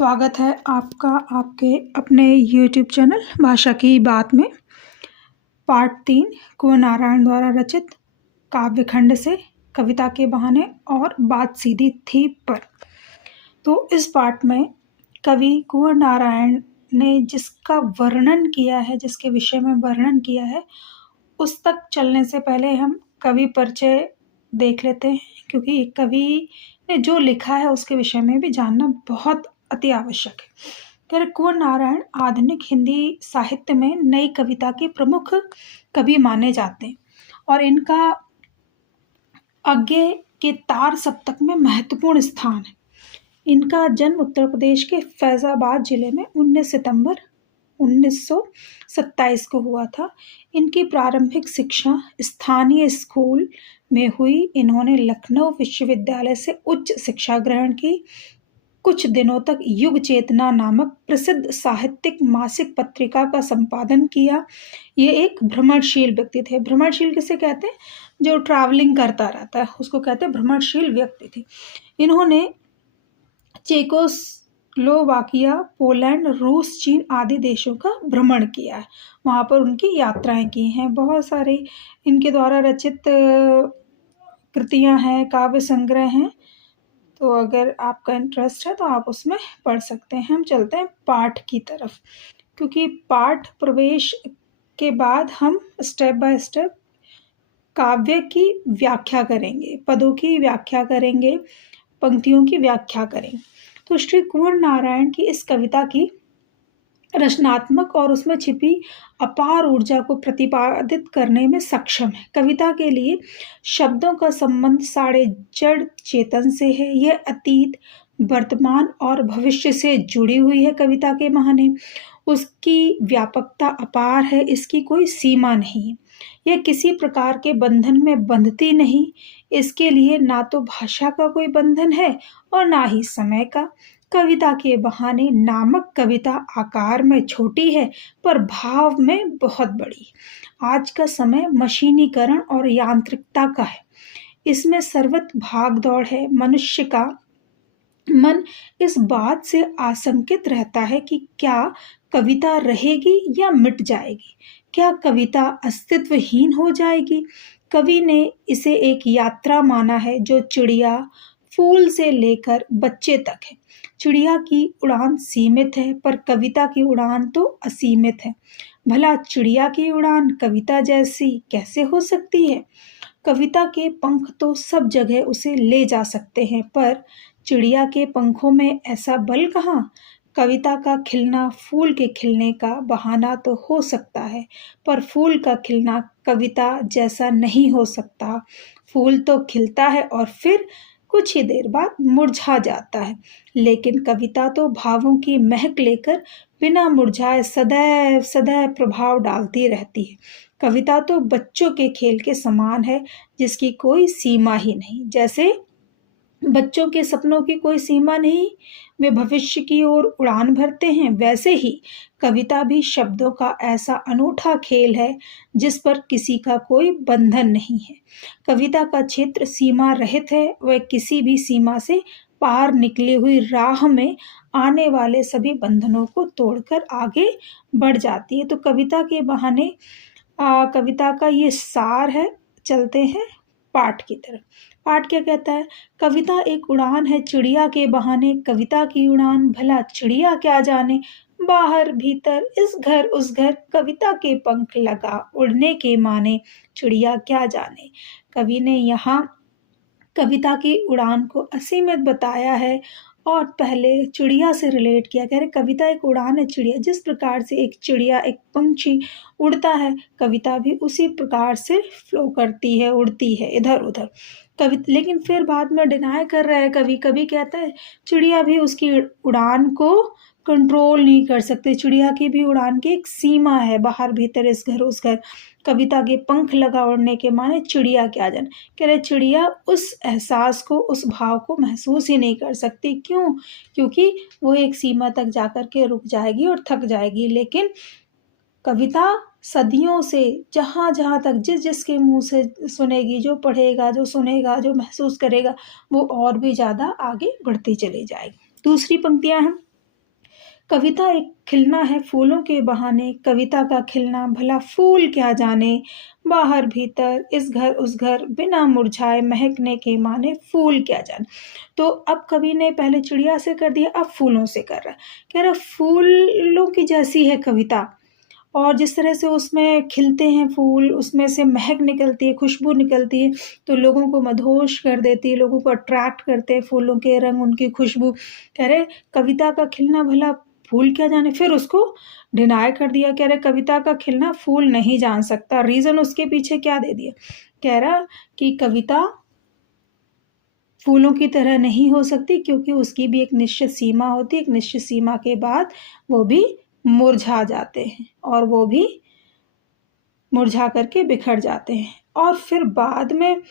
स्वागत है आपका आपके अपने यूट्यूब चैनल भाषा की बात में। पार्ट 3 कुंवर नारायण द्वारा रचित काव्यखंड से कविता के बहाने और बात सीधी थी पर। तो इस पार्ट में कवि कुंवर नारायण ने जिसका वर्णन किया है, जिसके विषय में वर्णन किया है, उस तक चलने से पहले हम कवि परिचय देख लेते हैं, क्योंकि कवि ने जो लिखा है उसके विषय में भी जानना बहुत अति आवश्यक है। फिर कुंवर नारायण आधुनिक हिंदी साहित्य में नई कविता के प्रमुख कवि माने जाते हैं और इनका आगे के तार सप्तक में महत्वपूर्ण स्थान है। इनका जन्म उत्तर प्रदेश के फैजाबाद जिले में 19 सितंबर 1927 को हुआ था। इनकी प्रारंभिक शिक्षा स्थानीय स्कूल में हुई। इन्होंने लखनऊ विश्वविद्यालय से उच्च शिक्षा ग्रहण की। कुछ दिनों तक युग चेतना नामक प्रसिद्ध साहित्यिक मासिक पत्रिका का संपादन किया। ये एक भ्रमणशील व्यक्ति थे। भ्रमणशील किसे कहते हैं? जो ट्रैवलिंग करता रहता है उसको कहते हैं भ्रमणशील व्यक्ति थे। इन्होंने चेकोस्लोवाकिया, पोलैंड, रूस, चीन आदि देशों का भ्रमण किया है। वहाँ पर उनकी यात्राएं की हैं। बहुत सारे इनके द्वारा रचित कृतियां हैं, काव्य संग्रह हैं। तो अगर आपका इंटरेस्ट है तो आप उसमें पढ़ सकते हैं। हम चलते हैं पाठ की तरफ, क्योंकि पाठ प्रवेश के बाद हम स्टेप बाय स्टेप काव्य की व्याख्या करेंगे, पदों की व्याख्या करेंगे, पंक्तियों की व्याख्या करेंगे। तो श्री कुंवर नारायण की इस कविता की रचनात्मक और उसमें छिपी अपार ऊर्जा को प्रतिपादित करने में सक्षम है। कविता के लिए शब्दों का संबंध सारे जड़ चेतन से है। यह अतीत, वर्तमान और भविष्य से जुड़ी हुई है। कविता के बहाने उसकी व्यापकता अपार है, इसकी कोई सीमा नहीं है। यह किसी प्रकार के बंधन में बंधती नहीं। इसके लिए ना तो भाषा का कोई बंधन है और ना ही समय का। कविता के बहाने नामक कविता आकार में छोटी है पर भाव में बहुत बड़ी। आज का समय मशीनीकरण और यांत्रिकता का है। इसमें सर्वत्र भागदौड़ है। मनुष्य का मन इस बात से आशंकित रहता है कि क्या कविता रहेगी या मिट जाएगी, क्या कविता अस्तित्वहीन हो जाएगी। कवि ने इसे एक यात्रा माना है जो चिड़िया, फूल से लेकर बच्चे तक है। चिड़िया की उड़ान सीमित है पर कविता की उड़ान तो असीमित है। भला चिड़िया की उड़ान कविता जैसी कैसे हो सकती है? कविता के पंख तो सब जगह उसे ले जा सकते हैं, पर चिड़िया के पंखों में ऐसा बल कहाँ? कविता का खिलना फूल के खिलने का बहाना तो हो सकता है, पर फूल का खिलना कविता जैसा नहीं हो सकता। फूल तो खिलता है और फिर कुछ ही देर बाद मुरझा जाता है, लेकिन कविता तो भावों की महक लेकर बिना मुरझाए सदैव सदैव प्रभाव डालती रहती है। कविता तो बच्चों के खेल के समान है, जिसकी कोई सीमा ही नहीं। जैसे बच्चों के सपनों की कोई सीमा नहीं, वे भविष्य की ओर उड़ान भरते हैं, वैसे ही कविता भी शब्दों का ऐसा अनूठा खेल है जिस पर किसी का कोई बंधन नहीं है। कविता का क्षेत्र सीमा रहित है। वह किसी भी सीमा से पार निकली हुई राह में आने वाले सभी बंधनों को तोड़कर आगे बढ़ जाती है। तो कविता के बहाने कविता का ये सार है। चलते हैं पाठ की तरफ। पाठ क्या कहता है? कविता एक उड़ान है चिड़िया के बहाने। कविता की उड़ान भला चिड़िया क्या जाने। बाहर भीतर इस घर उस घर कविता के पंख लगा उड़ने के माने। चिड़िया क्या जाने। कवि ने यहाँ कविता की उड़ान को असीमित बताया है और पहले चिड़िया से रिलेट किया। कह रहे कविता एक उड़ान है चिड़िया। जिस प्रकार से एक चिड़िया, एक पंछी उड़ता है, कविता भी उसी प्रकार से फ्लो करती है, उड़ती है इधर उधर। लेकिन फिर बाद में डिनाई कर रहा है कवि। कहता है चिड़िया भी उसकी उड़ान को कंट्रोल नहीं कर सकते। चिड़िया की भी उड़ान की एक सीमा है, बाहर भीतर इस घर उस घर। कविता के पंख लगा उड़ने के माने चिड़िया क्या जाने। कह रहे चिड़िया उस एहसास को, उस भाव को महसूस ही नहीं कर सकती। क्यों? क्योंकि वो एक सीमा तक जाकर के रुक जाएगी और थक जाएगी। लेकिन कविता सदियों से जहाँ जहाँ तक जिसके मुंह से सुनेगी, जो पढ़ेगा, जो सुनेगा, जो महसूस करेगा, वो और भी ज़्यादा आगे बढ़ती चली जाएगी। दूसरी पंक्तियाँ हैं। कविता एक खिलना है फूलों के बहाने, कविता का खिलना भला फूल क्या जाने, बाहर भीतर इस घर उस घर बिना मुरझाए महकने के माने फूल क्या जाने। तो अब कवि ने पहले चिड़िया से कर दिया, अब फूलों से कर रहा है। कह रहा फूलों की जैसी है कविता, और जिस तरह से उसमें खिलते हैं फूल, उसमें से महक निकलती है, खुशबू निकलती है, तो लोगों को मदहोश कर देती है, लोगों को अट्रैक्ट करते हैं फूलों के रंग, उनकी खुशबू। कह रहे कविता का खिलना भला फूल क्या जाने, फिर उसको डिनाई कर दिया। कह रहे कविता का खिलना फूल नहीं जान सकता। रीज़न उसके पीछे क्या दे दिया, कह रहा कि कविता फूलों की तरह नहीं हो सकती, क्योंकि उसकी भी एक निश्चित सीमा होती है, एक निश्चित सीमा के बाद वो भी मुरझा जाते हैं, और वो भी मुरझा करके बिखर जाते हैं। और फिर बाद में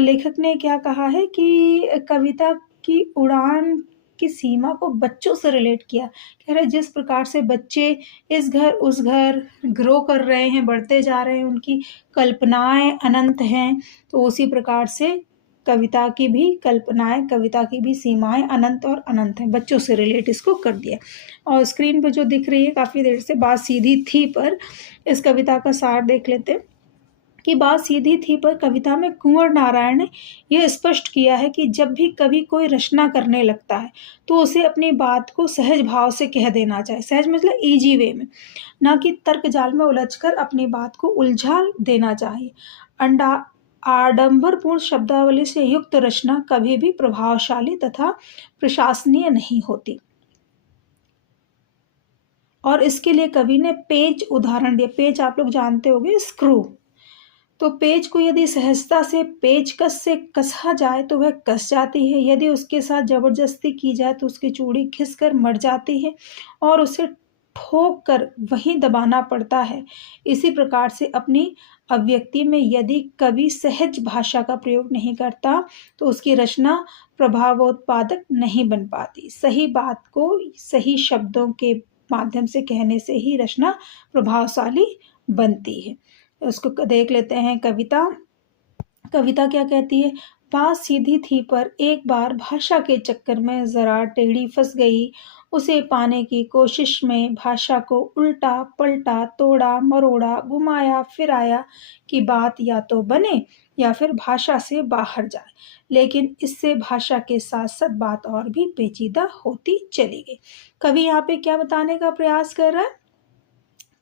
लेखक ने क्या कहा है कि कविता की उड़ान की सीमा को बच्चों से रिलेट किया। कह रहे जिस प्रकार से बच्चे इस घर उस घर ग्रो कर रहे हैं, बढ़ते जा रहे हैं, उनकी कल्पनाएं अनंत हैं, तो उसी प्रकार से कविता की भी कल्पनाएं, कविता की भी सीमाएं अनंत और अनंत हैं। बच्चों से रिलेट इसको कर दिया। और स्क्रीन पे जो दिख रही है काफ़ी देर से, बात सीधी थी पर इस कविता का सार देख लेते हैं कि बात सीधी थी पर कविता में कुंवर नारायण ने यह स्पष्ट किया है कि जब भी कवि कोई रचना करने लगता है तो उसे अपनी बात को सहज भाव से कह देना चाहिए। सहज मतलब इजी वे में, ना कि तर्क जाल में उलझकर अपनी बात को उलझा देना चाहिए। अंडा आडंबरपूर्ण शब्दावली से युक्त रचना कभी भी प्रभावशाली तथा प्रशंसनीय नहीं होती। और इसके लिए कवि ने पेच उदाहरण दिया। पेच आप लोग जानते होंगे, स्क्रू। तो पेच को यदि सहजता से पेचकस से कसा जाए तो वह कस जाती है, यदि उसके साथ जबरदस्ती की जाए तो उसकी चूड़ी खिसकर मर जाती है और उसे ठोक कर वहीं दबाना पड़ता है। इसी प्रकार से अपनी अभिव्यक्ति में यदि कवि सहज भाषा का प्रयोग नहीं करता तो उसकी रचना प्रभावोत्पादक नहीं बन पाती। सही बात को सही शब्दों के माध्यम से कहने से ही रचना प्रभावशाली बनती है। उसको देख लेते हैं। कविता कविता क्या कहती है, बात सीधी थी पर एक बार भाषा के चक्कर में जरा टेढ़ी फंस गई। उसे पाने की कोशिश में भाषा को उल्टा पलटा, तोड़ा मरोड़ा, घुमाया फिराया कि बात या तो बने या फिर भाषा से बाहर जाए, लेकिन इससे भाषा के साथ साथ बात और भी पेचीदा होती चली गई। कवि यहाँ पे क्या बताने का प्रयास कर रहा है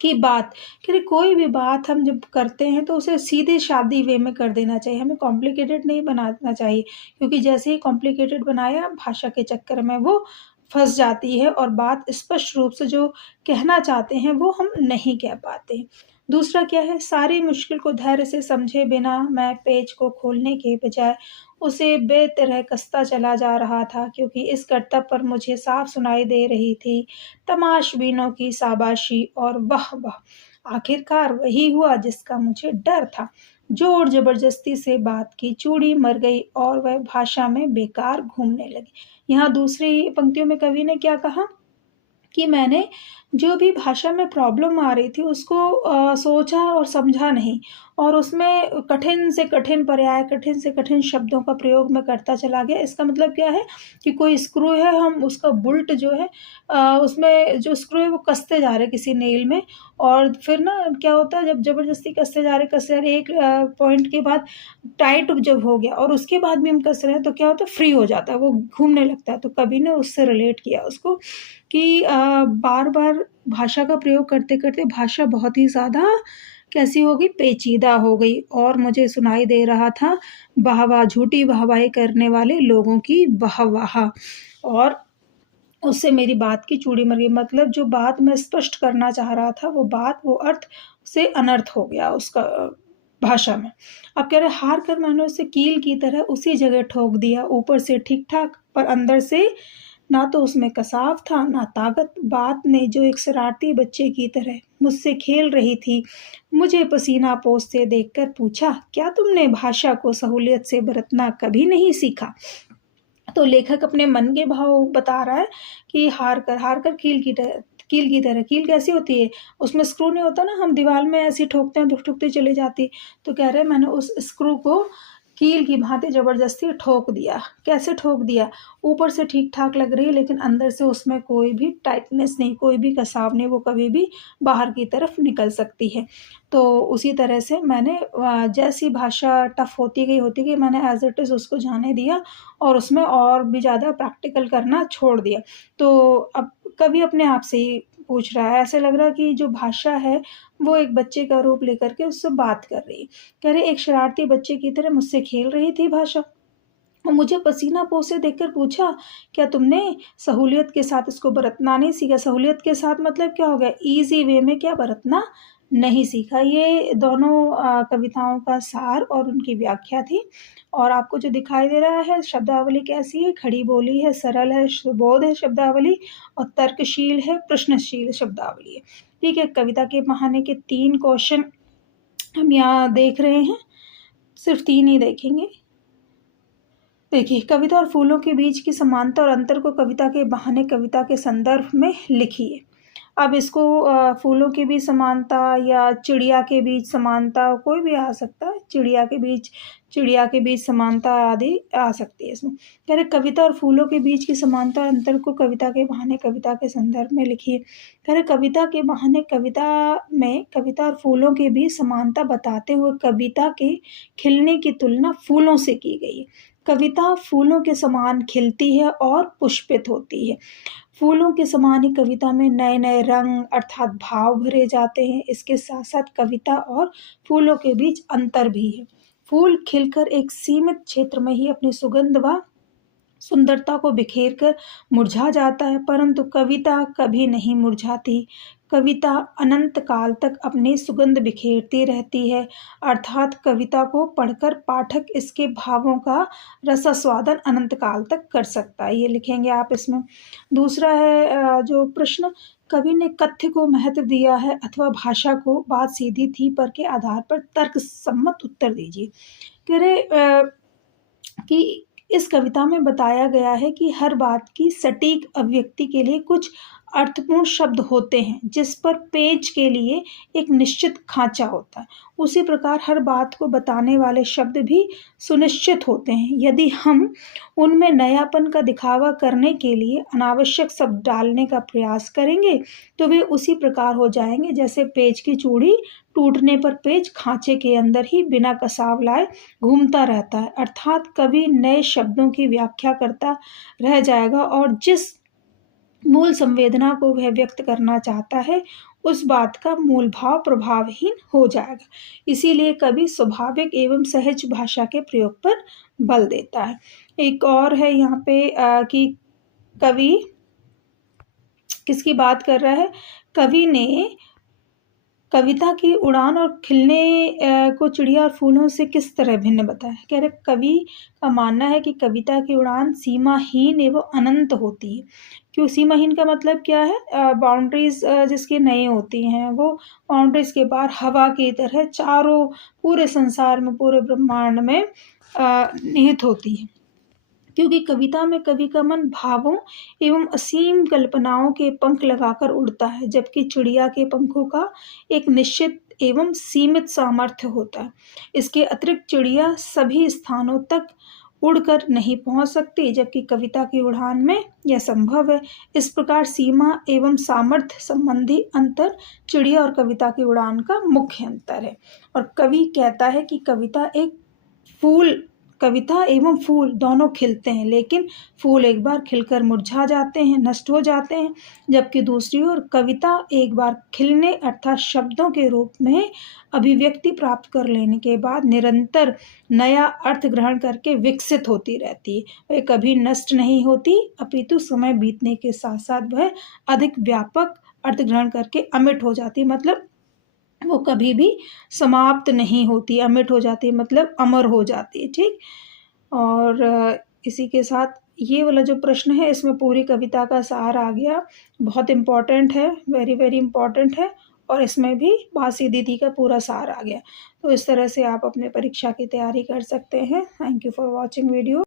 की बात, कि कोई भी बात हम जब करते हैं तो उसे सीधे सादी वे में कर देना चाहिए, हमें कॉम्प्लिकेटेड नहीं बनाना चाहिए, क्योंकि जैसे ही कॉम्प्लिकेटेड बनाया भाषा के चक्कर में वो फंस जाती है और बात स्पष्ट रूप से जो कहना चाहते हैं वो हम नहीं कह पाते। दूसरा क्या है, सारी मुश्किल को धैर्य से समझे बिना मैं पेच को खोलने के बजाय उसे बेतरह कसता चला जा रहा था, क्योंकि इस करतब पर मुझे साफ सुनाई दे रही थी तमाशबीनों की शाबाशी और वाह वाह। आखिरकार वही हुआ जिसका मुझे डर था। जोर जबरदस्ती से बात की, चूड़ी मर गई और वह भाषा में बेकार घूमने लगी। यहाँ दूसरी पंक्तियों में कवि ने क्या कहा कि मैंने जो भी भाषा में प्रॉब्लम आ रही थी उसको सोचा और समझा नहीं, और उसमें कठिन से कठिन पर्याय, कठिन से कठिन शब्दों का प्रयोग मैं करता चला गया। इसका मतलब क्या है कि कोई स्क्रू है, हम उसका बुल्ट जो है उसमें जो स्क्रू है वो कसते जा रहे हैं किसी नेल में, और फिर ना क्या होता है जब ज़बरदस्ती कसते जा रहे एक पॉइंट के बाद टाइट जब हो गया और उसके बाद भी हम कस रहे हैं तो क्या होता है, फ्री हो जाता है, वो घूमने लगता है। तो कवि ने उससे रिलेट किया उसको कि बार-बार भाषा का प्रयोग करते-करते भाषा बहुत ही ज़्यादा कैसी हो गई, पेचीदा हो गई, और मुझे सुनाई दे रहा था वाह-वाह, झूठी वाहवाही करने वाले लोगों की वाह-वाह, और उससे मेरी बात की चूड़ी मर गई। मतलब जो बात मैं स्पष्ट करना चाह रहा था वो बात, वो अर्थ से अनर्थ हो गया उसका भाषा में। अब कह रहे हार कर मैंने उसे कील की तरह उसी जगह ठोक दिया, ऊपर से ठीक-ठाक पर अंदर से ना तो उसमें कसाव था ना ताकत। बात ने जो एक शरारती बच्चे की तरह मुझसे खेल रही थी, मुझे पसीना पोंछते देखकर पूछा, क्या तुमने भाषा को सहूलियत से बरतना कभी नहीं सीखा? तो लेखक अपने मन के भाव बता रहा है कि हार कर कील की तरह, कील कैसी होती है, उसमें स्क्रू नहीं होता ना, हम दीवार में ऐसे ही ठोकते हैं तो ठुकते चली जाती। तो कह रहे हैं मैंने उस स्क्रू को कील की भांति ज़बरदस्ती ठोक दिया। कैसे ठोक दिया? ऊपर से ठीक-ठाक लग रही है लेकिन अंदर से उसमें कोई भी टाइटनेस नहीं, कोई भी कसाव नहीं, वो कभी भी बाहर की तरफ निकल सकती है। तो उसी तरह से मैंने जैसी भाषा टफ़ होती गई मैंने एज़ इट इज़ उसको जाने दिया और उसमें और भी ज़्यादा प्रैक्टिकल करना छोड़ दिया। तो अब कवि अपने आप से ही पूछ रहा है, ऐसे लग रहा है कि जो भाषा है वो एक बच्चे का रूप लेकर के उससे बात कर रही है। कह रहे एक शरारती बच्चे की तरह मुझसे खेल रही थी भाषा और मुझे पसीना पोंछे देखकर पूछा, क्या तुमने सहूलियत के साथ इसको बरतना नहीं सीखा? सहूलियत के साथ मतलब क्या हो गया? ईज़ी वे में क्या बरतना नहीं सीखा। ये दोनों कविताओं का सार और उनकी व्याख्या थी और आपको जो दिखाई दे रहा है शब्दावली कैसी है? खड़ी बोली है, सरल है, सुबोध है शब्दावली और तर्कशील है, प्रश्नशील शब्दावली है। ठीक है, कविता के बहाने के 3 क्वेश्चन हम यहाँ देख रहे हैं, सिर्फ़ 3 ही देखेंगे। देखिए, कविता और फूलों के बीच की समानता और अंतर को कविता के बहाने कविता के संदर्भ में लिखिए। अब इसको फूलों के बीच समानता या चिड़िया के बीच समानता कोई भी आ सकता है, चिड़िया के बीच समानता आदि आ सकती है इसमें। कह रहे कविता और फूलों के बीच की समानता और अंतर को कविता के बहाने कविता के संदर्भ में लिखिए। कह रहे कविता के बहाने कविता में कविता और फूलों के बीच समानता बताते हुए कविता के खिलने की तुलना फूलों से की गई है। कविता फूलों के समान खिलती है और पुष्पित होती है। फूलों के समान ही कविता में नए-नए रंग अर्थात भाव भरे जाते हैं। इसके साथ-साथ कविता और फूलों के बीच अंतर भी है। फूल खिलकर एक सीमित क्षेत्र में ही अपनी सुगंध व सुंदरता को बिखेर कर मुरझा जाता है, परंतु कविता कभी नहीं मुरझाती। कविता अनंत काल तक अपनी सुगंध बिखेरती रहती है, अर्थात कविता को पढ़कर पाठक इसके भावों का रसास्वादन अनंत काल तक कर सकता है। ये लिखेंगे आप इसमें। दूसरा है जो प्रश्न, कवि ने कथ्य को महत्व दिया है अथवा भाषा को, बात सीधी थी पर के आधार पर तर्कसम्मत उत्तर दीजिए। कह रहे कि इस कविता में बताया गया है कि हर बात की सटीक अभिव्यक्ति के लिए कुछ अर्थपूर्ण शब्द होते हैं, जिस पर पेज के लिए एक निश्चित खांचा होता है। उसी प्रकार हर बात को बताने वाले शब्द भी सुनिश्चित होते हैं। यदि हम उनमें नयापन का दिखावा करने के लिए अनावश्यक शब्द डालने का प्रयास करेंगे, तो वे उसी प्रकार हो जाएंगे जैसे पेज की चूड़ी टूटने पर पेज खांचे के अंदर ही बिना कसाव लाए घूमता रहता है। अर्थात कवि नए शब्दों की व्याख्या करता रह जाएगा और जिस मूल संवेदना को वह व्यक्त करना चाहता है, उस बात का मूल भाव प्रभावहीन हो जाएगा। इसीलिए कवि स्वाभाविक एवं सहज भाषा के प्रयोग पर बल देता है। एक और है यहाँ पे कि कवि किसकी बात कर रहा है? कवि ने कविता की उड़ान और खिलने को चिड़िया और फूलों से किस तरह भिन्न बताया? कह रहे कवि का मानना है कि कविता की उड़ान सीमाहीन एवं अनंत होती है। क्यों सीमाहीन का मतलब क्या है? बाउंड्रीज जिसकी नहीं होती हैं, वो बाउंड्रीज के बाहर हवा की तरह चारों पूरे संसार में, पूरे ब्रह्मांड में निहित होती है। क्योंकि कविता में कवि का मन भावों एवं असीम कल्पनाओं के पंख लगाकर उड़ता है, जबकि चिड़िया के पंखों का एक निश्चित एवं सीमित सामर्थ्य होता है। इसके अतिरिक्त चिड़िया सभी स्थानों तक उड़कर नहीं पहुंच सकती, जबकि कविता की उड़ान में यह संभव है। इस प्रकार सीमा एवं सामर्थ्य संबंधी अंतर चिड़िया और कविता की उड़ान का मुख्य अंतर है। और कवि कहता है कि कविता एवं फूल दोनों खिलते हैं, लेकिन फूल एक बार खिलकर मुरझा जाते हैं, नष्ट हो जाते हैं, जबकि दूसरी ओर कविता एक बार खिलने अर्थात शब्दों के रूप में अभिव्यक्ति प्राप्त कर लेने के बाद निरंतर नया अर्थ ग्रहण करके विकसित होती रहती है। वह कभी नष्ट नहीं होती, अपितु समय बीतने के साथ साथ वह अधिक व्यापक अर्थ ग्रहण करके अमिट हो जाती है। मतलब वो कभी भी समाप्त नहीं होती, अमिट हो जाती है मतलब अमर हो जाती है। ठीक। और इसी के साथ ये वाला जो प्रश्न है इसमें पूरी कविता का सार आ गया। बहुत इम्पोर्टेंट है, वेरी वेरी इम्पोर्टेंट है और इसमें भी बासी दीदी का पूरा सार आ गया। तो इस तरह से आप अपने परीक्षा की तैयारी कर सकते हैं। Thank you for watching video.